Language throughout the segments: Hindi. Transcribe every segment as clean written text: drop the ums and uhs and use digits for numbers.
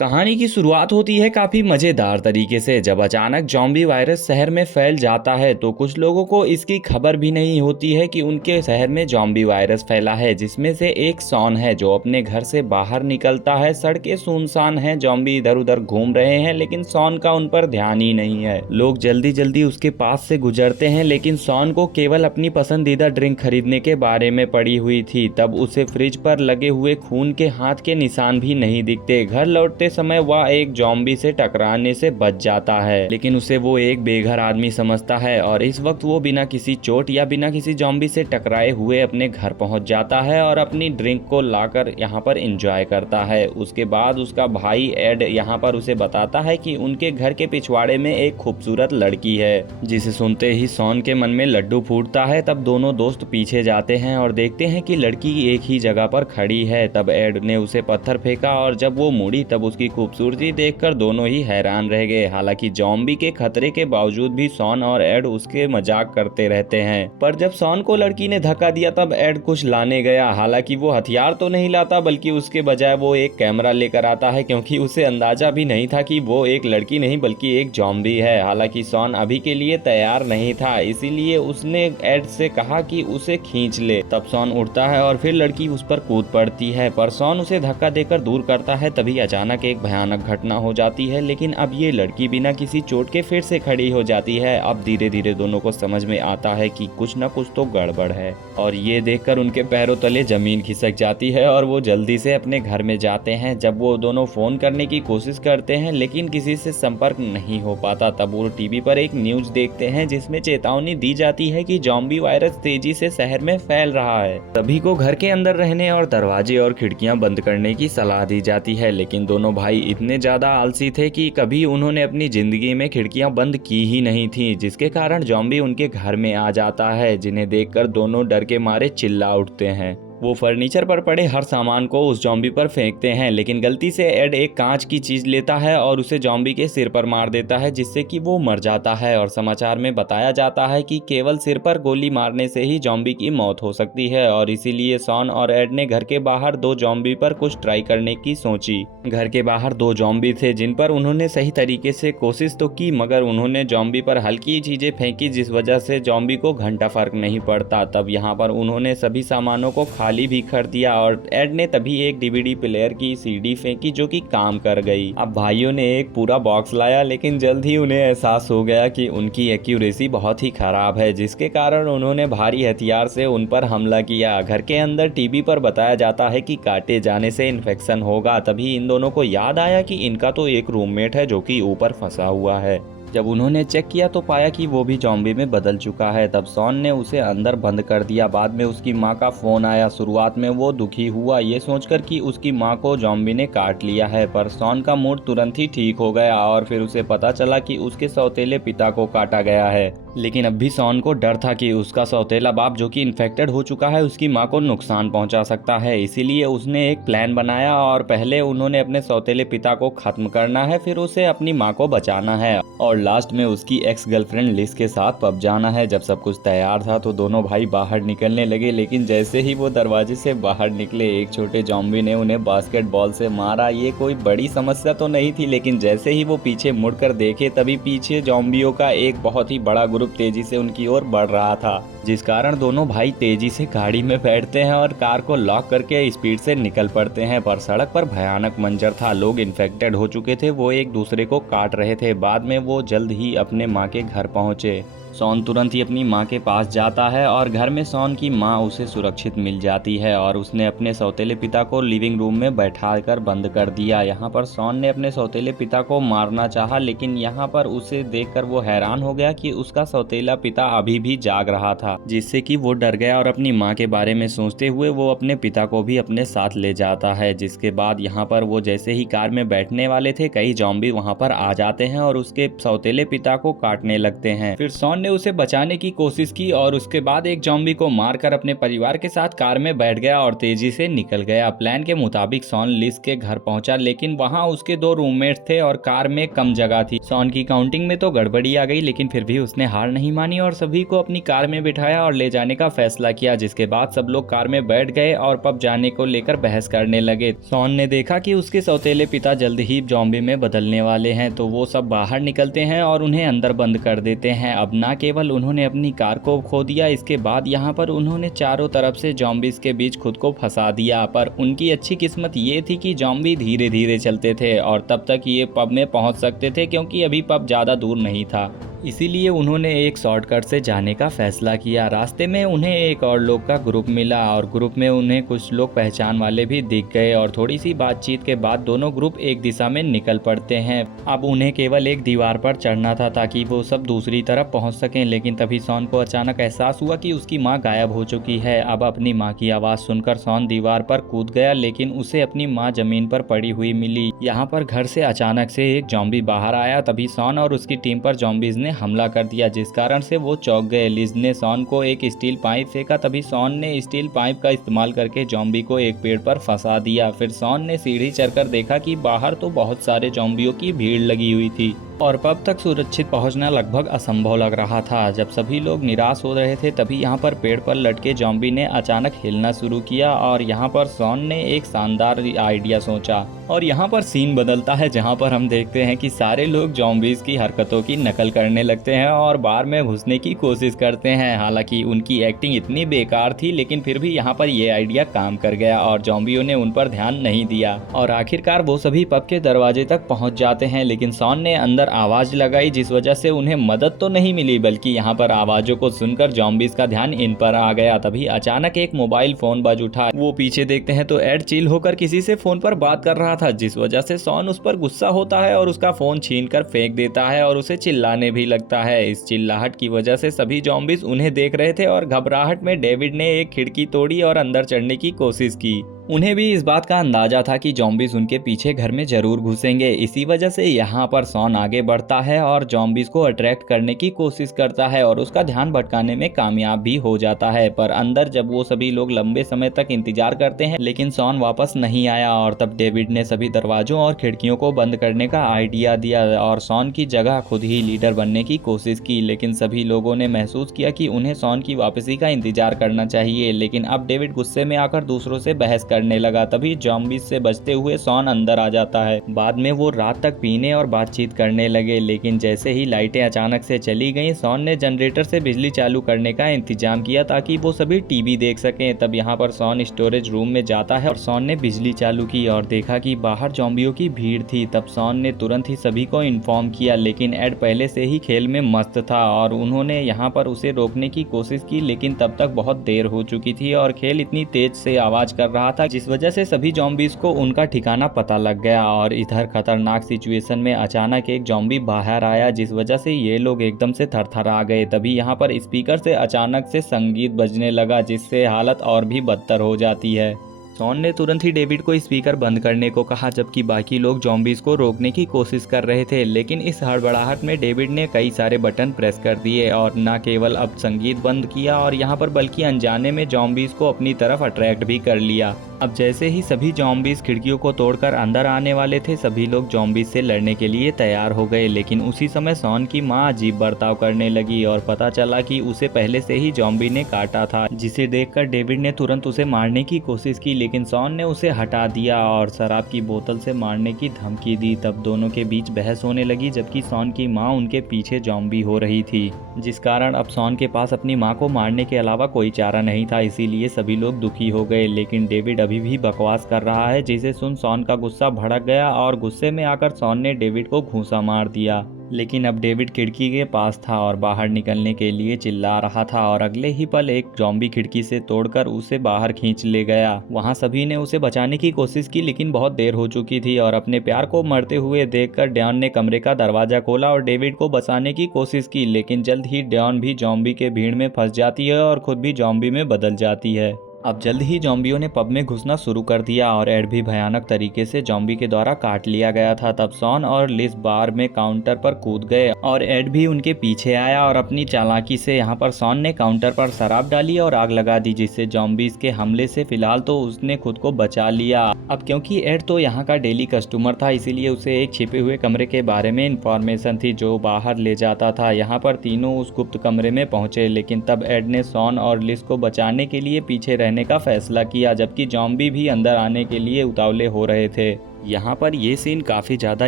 कहानी की शुरुआत होती है काफी मजेदार तरीके से। जब अचानक ज़ॉम्बी वायरस शहर में फैल जाता है तो कुछ लोगों को इसकी खबर भी नहीं होती है कि उनके शहर में ज़ॉम्बी वायरस फैला है, जिसमें से एक शॉन है जो अपने घर से बाहर निकलता है। सड़कें सुनसान हैं, ज़ॉम्बी इधर उधर घूम रहे हैं, लेकिन शॉन का उन पर ध्यान ही नहीं है। लोग जल्दी जल्दी उसके पास से गुजरते हैं, लेकिन शॉन को केवल अपनी पसंदीदा ड्रिंक खरीदने के बारे में पड़ी हुई थी। तब उसे फ्रिज पर लगे हुए खून के हाथ के निशान भी नहीं दिखते। घर लौटते समय वह एक ज़ॉम्बी से टकराने से बच जाता है, लेकिन उसे वो एक बेघर आदमी समझता है और इस वक्त वो बिना किसी चोट या बिना किसी ज़ॉम्बी से टकराए हुए अपने घर पहुंच जाता है और अपनी ड्रिंक को लाकर यहाँ पर एंजॉय करता है। उसके बाद उसका भाई एड यहाँ पर उसे बताता है कि उनके घर के पिछवाड़े में एक खूबसूरत लड़की है, जिसे सुनते ही शॉन के मन में लड्डू फूटता है। तब दोनों दोस्त पीछे जाते हैं और देखते हैं कि लड़की एक ही जगह पर खड़ी है। तब एड ने उसे पत्थर फेंका और जब वो मुड़ी तब उसकी खूबसूरती देखकर दोनों ही हैरान रह गए। हालांकि ज़ॉम्बी के खतरे के बावजूद भी शॉन और एड उसके मजाक करते रहते हैं। पर जब शॉन को लड़की ने धक्का दिया तब एड कुछ लाने गया। हालांकि वो हथियार तो नहीं लाता, बल्कि उसके बजाय वो एक कैमरा लेकर आता है, क्योंकि उसे अंदाजा भी नहीं था कि वो एक लड़की नहीं बल्कि एक ज़ॉम्बी है। हालांकि शॉन अभी के लिए तैयार नहीं था, इसीलिए उसने एड से कहा कि उसे खींच ले। तब शॉन उठता है और फिर लड़की उस पर कूद पड़ती है, पर शॉन उसे धक्का देकर दूर करता है। तभी अचानक एक भयानक घटना हो जाती है, लेकिन अब ये लड़की बिना किसी चोट के फिर से खड़ी हो जाती है। अब धीरे धीरे दोनों को समझ में आता है कि कुछ न कुछ तो गड़बड़ है, और ये देखकर उनके पैरों तले जमीन खिसक जाती है और वो जल्दी से अपने घर में जाते हैं। जब वो दोनों फोन करने की कोशिश करते हैं लेकिन किसी से संपर्क नहीं हो पाता, तब वो टीवी पर एक न्यूज देखते हैं जिसमें चेतावनी दी जाती है कि ज़ॉम्बी वायरस तेजी से शहर में फैल रहा है। सभी को घर के अंदर रहने और दरवाजे और खिड़कियां बंद करने की सलाह दी जाती है, लेकिन दोनों भाई इतने ज्यादा आलसी थे कि कभी उन्होंने अपनी जिंदगी में खिड़कियां बंद की ही नहीं थी, जिसके कारण ज़ॉम्बी उनके घर में आ जाता है, जिन्हें देखकर दोनों डर के मारे चिल्ला उठते हैं। वो फर्नीचर पर पड़े हर सामान को उस ज़ॉम्बी पर फेंकते हैं, लेकिन गलती से एड एक कांच की चीज लेता है और उसे ज़ॉम्बी के सिर पर मार देता है, जिससे कि वो मर जाता है। और समाचार में बताया जाता है कि केवल सिर पर गोली मारने से ही ज़ॉम्बी की मौत हो सकती है, और इसीलिए शॉन और एड ने घर के बाहर दो ज़ॉम्बी पर कुछ ट्राई करने की सोची। घर के बाहर दो ज़ॉम्बी थे जिन पर उन्होंने सही तरीके से कोशिश तो की, मगर उन्होंने ज़ॉम्बी पर हल्की चीजें फेंकी, जिस वजह से ज़ॉम्बी को घंटा फर्क नहीं पड़ता। तब यहाँ पर उन्होंने सभी सामानों को खाली भी कर दिया और एड ने तभी एक डीवीडी प्लेयर की सीडी फेंकी जो कि काम कर गई। अब भाइयों ने एक पूरा बॉक्स लाया, लेकिन जल्द ही उन्हें एहसास हो गया कि उनकी एक्यूरेसी बहुत ही खराब है, जिसके कारण उन्होंने भारी हथियार से उन पर हमला किया। घर के अंदर टीवी पर बताया जाता है कि काटे जाने से इन्फेक्शन होगा। तभी इन दोनों को याद आया कि इनका तो एक रूममेट है जो कि ऊपर फंसा हुआ है। जब उन्होंने चेक किया तो पाया कि वो भी ज़ॉम्बी में बदल चुका है। तब शॉन ने उसे अंदर बंद कर दिया। बाद में उसकी माँ का फोन आया। शुरुआत में वो दुखी हुआ ये सोचकर कि उसकी माँ को ज़ॉम्बी ने काट लिया है, पर शॉन का मूड तुरंत ही ठीक हो गया और फिर उसे पता चला कि उसके सौतेले पिता को काटा गया है। लेकिन अब भी शॉन को डर था कि उसका सौतेला बाप जो कि इन्फेक्टेड हो चुका है उसकी माँ को नुकसान पहुंचा सकता है। इसीलिए उसने एक प्लान बनाया और पहले उन्होंने अपने सौतेले पिता को खत्म करना है, फिर उसे अपनी माँ को बचाना है और लास्ट में उसकी एक्स गर्लफ्रेंड लिस के साथ पब जाना है। जब सब कुछ तैयार था तो दोनों भाई बाहर निकलने लगे, लेकिन जैसे ही वो दरवाजे से बाहर निकले एक छोटे ज़ॉम्बी ने उन्हें बास्केटबॉल से मारा। ये कोई बड़ी समस्या तो नहीं थी, लेकिन जैसे ही वो पीछे मुड़कर देखे तभी पीछे ज़ॉम्बियों का एक बहुत ही बड़ा ग्रुप तेजी से उनकी ओर बढ़ रहा था, जिस कारण दोनों भाई तेजी से गाड़ी में बैठते हैं और कार को लॉक करके स्पीड से निकल पड़ते हैं। पर सड़क पर भयानक मंजर था। लोग इन्फेक्टेड हो चुके थे, वो एक दूसरे को काट रहे थे। बाद में वो जल्द ही अपने माँ के घर पहुंचे। शॉन तुरंत ही अपनी माँ के पास जाता है और घर में शॉन की माँ उसे सुरक्षित मिल जाती है और उसने अपने सौतेले पिता को लिविंग रूम में बैठाकर बंद कर दिया। यहाँ पर शॉन ने अपने सौतेले पिता को मारना चाहा, लेकिन यहाँ पर उसे देखकर वो हैरान हो गया कि उसका सौतेला पिता अभी भी जाग रहा था, जिससे कि वो डर गया और अपनी माँ के बारे में सोचते हुए वो अपने पिता को भी अपने साथ ले जाता है। जिसके बाद यहाँ पर वो जैसे ही कार में बैठने वाले थे कई ज़ॉम्बी वहाँ पर आ जाते हैं और उसके सौतेले पिता को काटने लगते हैं। फिर शॉन ने उसे बचाने की कोशिश की और उसके बाद एक जॉम्बी को मारकर अपने परिवार के साथ कार में बैठ गया और तेजी से निकल गया। प्लान के मुताबिक सॉन लिस के घर पहुंचा, लेकिन वहां उसके 2 रूममेट्स थे और कार में कम जगह थी। सॉन की काउंटिंग में तो गड़बड़ी आ गई, लेकिन फिर भी उसने हार नहीं मानी और सभी को अपनी कार में बिठाया और ले जाने का फैसला किया, जिसके बाद सब लोग कार में बैठ गए और पब जाने को लेकर बहस करने लगे। सॉन ने देखा कि उसके सौतेले पिता जल्द ही जॉम्बी में बदलने वाले हैं, तो वो सब बाहर निकलते हैं और उन्हें अंदर बंद कर देते हैं। अब न केवल उन्होंने अपनी कार को खो दिया, इसके बाद यहाँ पर उन्होंने चारों तरफ से जॉम्बीज के बीच खुद को फंसा दिया। पर उनकी अच्छी किस्मत ये थी कि जॉम्बी धीरे धीरे चलते थे और तब तक ये पब में पहुंच सकते थे, क्योंकि अभी पब ज़्यादा दूर नहीं था। इसीलिए उन्होंने एक शॉर्टकट से जाने का फैसला किया। रास्ते में उन्हें एक और लोग का ग्रुप मिला और ग्रुप में उन्हें कुछ लोग पहचान वाले भी दिख गए और थोड़ी सी बातचीत के बाद दोनों ग्रुप एक दिशा में निकल पड़ते हैं। अब उन्हें केवल एक दीवार पर चढ़ना था ताकि वो सब दूसरी तरफ पहुंच सकें, लेकिन तभी सॉन को अचानक एहसास हुआ कि उसकी माँ गायब हो चुकी है। अब अपनी माँ की आवाज़ सुनकर सॉन दीवार पर कूद गया, लेकिन उसे अपनी माँ जमीन पर पड़ी हुई मिली। यहाँ पर घर से अचानक से एक जॉम्बी बाहर आया, तभी सॉन और उसकी टीम पर जॉम्बीज ने हमला कर दिया, जिस कारण से वो चौंक गए। लिज ने सॉन को एक स्टील पाइप फेंका, तभी सॉन ने स्टील पाइप का इस्तेमाल करके जॉम्बी को एक पेड़ पर फंसा दिया। फिर सॉन ने सीढ़ी चढ़कर देखा कि बाहर तो बहुत सारे जॉम्बियों की भीड़ लगी हुई थी और पब तक सुरक्षित पहुंचना लगभग असंभव लग रहा था। जब सभी लोग निराश हो रहे थे, तभी यहाँ पर पेड़ पर लटके जॉम्बी ने अचानक हिलना शुरू किया और यहाँ पर सॉन ने एक शानदार आइडिया सोचा और यहाँ पर सीन बदलता है, जहाँ पर हम देखते हैं कि सारे लोग जॉम्बीज की हरकतों की नकल करने लगते हैं और बार में घुसने की कोशिश करते हैं। हालांकि उनकी एक्टिंग इतनी बेकार थी, लेकिन फिर भी यहाँ पर ये आइडिया काम कर गया और जॉम्बियों ने उन पर ध्यान नहीं दिया और आखिरकार वो सभी पब के दरवाजे तक पहुँच जाते हैं। लेकिन सॉन ने अंदर आवाज लगाई, जिस वजह से उन्हें मदद तो नहीं मिली, बल्कि यहाँ पर आवाजों को सुनकर जॉम्बीज का ध्यान इन पर आ गया। तभी अचानक एक मोबाइल फोन बज उठा। वो पीछे देखते हैं तो एड चिल होकर किसी से फोन पर बात कर रहा था, जिस वजह से सॉन उस पर गुस्सा होता है और उसका फोन छीनकर फेंक देता है और उसे चिल्लाने भी लगता है। इस चिल्लाहट की वजह से सभी जॉम्बीज उन्हें देख रहे थे और घबराहट में डेविड ने एक खिड़की तोड़ी और अंदर चढ़ने की कोशिश की। उन्हें भी इस बात का अंदाजा था कि जॉम्बीज उनके पीछे घर में जरूर घुसेंगे। इसी वजह से यहाँ पर सॉन आगे बढ़ता है और जॉम्बीज को अट्रैक्ट करने की कोशिश करता है और उसका ध्यान भटकाने में कामयाब भी हो जाता है। पर अंदर जब वो सभी लोग लंबे समय तक इंतजार करते हैं, लेकिन सॉन वापस नहीं आया और तब डेविड ने सभी दरवाजों और खिड़कियों को बंद करने का आइडिया दिया और सॉन की जगह खुद ही लीडर बनने की कोशिश की। लेकिन सभी लोगों ने महसूस किया कि उन्हें सॉन की वापसी का इंतजार करना चाहिए। लेकिन अब डेविड गुस्से में आकर दूसरों से बहस करने लगा। तभी जॉम्बीज से बचते हुए सॉन अंदर आ जाता है। बाद में वो रात तक पीने और बातचीत करने लगे, लेकिन जैसे ही लाइटें अचानक से चली गईं, सॉन ने जनरेटर से बिजली चालू करने का इंतजाम किया ताकि वो सभी टीवी देख सकें। तब यहाँ पर सॉन स्टोरेज रूम में जाता है और सॉन ने बिजली चालू की और देखा कि बाहर जॉम्बियों की भीड़ थी। तब सॉन ने तुरंत ही सभी को इन्फॉर्म किया, लेकिन एड पहले से ही खेल में मस्त था और उन्होंने यहाँ पर उसे रोकने की कोशिश की, लेकिन तब तक बहुत देर हो चुकी थी और खेल इतनी तेज से आवाज कर रहा था, जिस वजह से सभी जॉम्बीज को उनका ठिकाना पता लग गया। और इधर खतरनाक सिचुएशन में अचानक एक जॉम्बी बाहर आया, जिस वजह से ये लोग एकदम से थरथरा गए। तभी यहाँ पर स्पीकर से अचानक से संगीत बजने लगा, जिससे हालत और भी बदतर हो जाती है। सॉन ने तुरंत ही डेविड को स्पीकर बंद करने को कहा, जबकि बाकी लोग जॉम्बीज को रोकने की कोशिश कर रहे थे। लेकिन इस हड़बड़ाहट में डेविड ने कई सारे बटन प्रेस कर दिए और न केवल अब संगीत बंद किया और यहाँ पर बल्कि अनजाने में जॉम्बीज को अपनी तरफ अट्रैक्ट भी कर लिया। अब जैसे ही सभी जॉम्बीज खिड़कियों को तोड़कर अंदर आने वाले थे, सभी लोग जॉम्बीज से लड़ने के लिए तैयार हो गए। लेकिन उसी समय सॉन की माँ अजीब बर्ताव करने लगी और पता चला कि उसे पहले से ही जॉम्बी ने काटा था, जिसे देखकर डेविड ने तुरंत उसे मारने की कोशिश की, लेकिन सॉन ने उसे हटा दिया और शराब की बोतल से मारने की धमकी दी। तब दोनों के बीच बहस होने लगी, जबकि सॉन की माँ उनके पीछे जॉम्बी हो रही थी, जिस कारण अब सॉन के पास अपनी माँ को मारने के अलावा कोई चारा नहीं था। इसीलिए सभी लोग दुखी हो गए। लेकिन डेविड अभी भी बकवास कर रहा है, जिसे सुन सॉन का गुस्सा भड़क गया और गुस्से में आकर सॉन ने डेविड को घूंसा मार दिया। लेकिन अब डेविड खिड़की के पास था और बाहर निकलने के लिए चिल्ला रहा था और अगले ही पल एक जॉम्बी खिड़की से तोड़कर उसे बाहर खींच ले गया। वहां सभी ने उसे बचाने की कोशिश की, लेकिन बहुत देर हो चुकी थी और अपने प्यार को मरते हुए देखकर डॉन ने कमरे का दरवाजा खोला और डेविड को बचाने की कोशिश की। लेकिन जल्द ही डॉन भी जॉम्बी के भीड़ में फंस जाती है और खुद भी जॉम्बी में बदल जाती है। अब जल्द ही ज़ॉम्बियों ने पब में घुसना शुरू कर दिया और एड भी भयानक तरीके से ज़ॉम्बी के द्वारा काट लिया गया था। तब शॉन और लिस बार में काउंटर पर कूद गए और एड भी उनके पीछे आया और अपनी चालाकी से यहाँ पर शॉन ने काउंटर पर शराब डाली और आग लगा दी, जिससे ज़ॉम्बीज के हमले से फिलहाल तो उसने खुद को बचा लिया। अब क्योंकि एड तो यहाँ का डेली कस्टमर था, इसीलिए उसे एक छिपे हुए कमरे के बारे में इंफॉर्मेशन थी जो बाहर ले जाता था। यहाँ पर तीनों उस गुप्त कमरे में पहुंचे, लेकिन तब एड ने शॉन और लिस को बचाने के लिए पीछे रहने का फैसला किया, जबकि ज़ॉम्बी भी अंदर आने के लिए उतावले हो रहे थे। यहाँ पर ये सीन काफ़ी ज़्यादा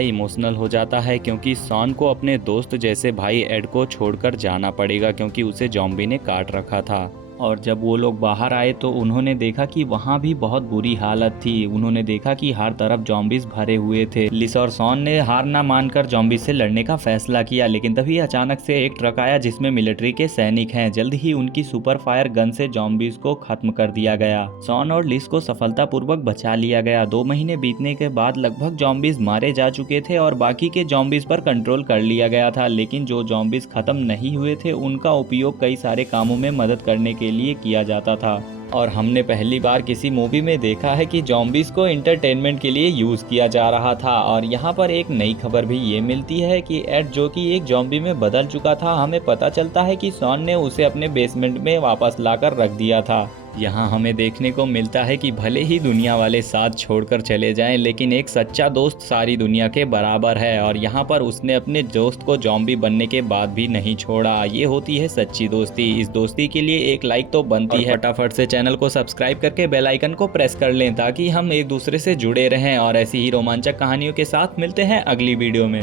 इमोशनल हो जाता है क्योंकि शॉन को अपने दोस्त जैसे भाई एड को छोड़कर जाना पड़ेगा क्योंकि उसे ज़ॉम्बी ने काट रखा था। और जब वो लोग बाहर आए तो उन्होंने देखा कि वहाँ भी बहुत बुरी हालत थी। उन्होंने देखा कि हर तरफ ज़ॉम्बीज भरे हुए थे। लिस और शॉन ने हार ना मानकर ज़ॉम्बीज से लड़ने का फैसला किया, लेकिन तभी अचानक से एक ट्रक आया जिसमें मिलिट्री के सैनिक हैं। जल्द ही उनकी सुपर फायर गन से ज़ॉम्बीज को खत्म कर दिया गया। शॉन और लिस को सफलतापूर्वक बचा लिया गया। 2 महीने बीतने के बाद लगभग ज़ॉम्बीज मारे जा चुके थे और बाकी के ज़ॉम्बीज पर कंट्रोल कर लिया गया था, लेकिन जो ज़ॉम्बीज खत्म नहीं हुए थे उनका उपयोग कई सारे कामों में मदद करने के लिए किया जाता था। और हमने पहली बार किसी मूवी में देखा है कि ज़ॉम्बीज को एंटरटेनमेंट के लिए यूज़ किया जा रहा था। और यहाँ पर एक नई खबर भी ये मिलती है कि एड जो कि एक ज़ॉम्बी में बदल चुका था, हमें पता चलता है कि शॉन ने उसे अपने बेसमेंट में वापस लाकर रख दिया था। यहाँ हमें देखने को मिलता है कि भले ही दुनिया वाले साथ छोड़कर चले जाएं, लेकिन एक सच्चा दोस्त सारी दुनिया के बराबर है और यहाँ पर उसने अपने दोस्त को ज़ॉम्बी बनने के बाद भी नहीं छोड़ा। ये होती है सच्ची दोस्ती। इस दोस्ती के लिए एक लाइक तो बनती है। फटाफट से चैनल को सब्सक्राइब करके बेल आइकन को प्रेस कर लें ताकि हम एक दूसरे से जुड़े रहें और ऐसी ही रोमांचक कहानियों के साथ मिलते हैं अगली वीडियो में।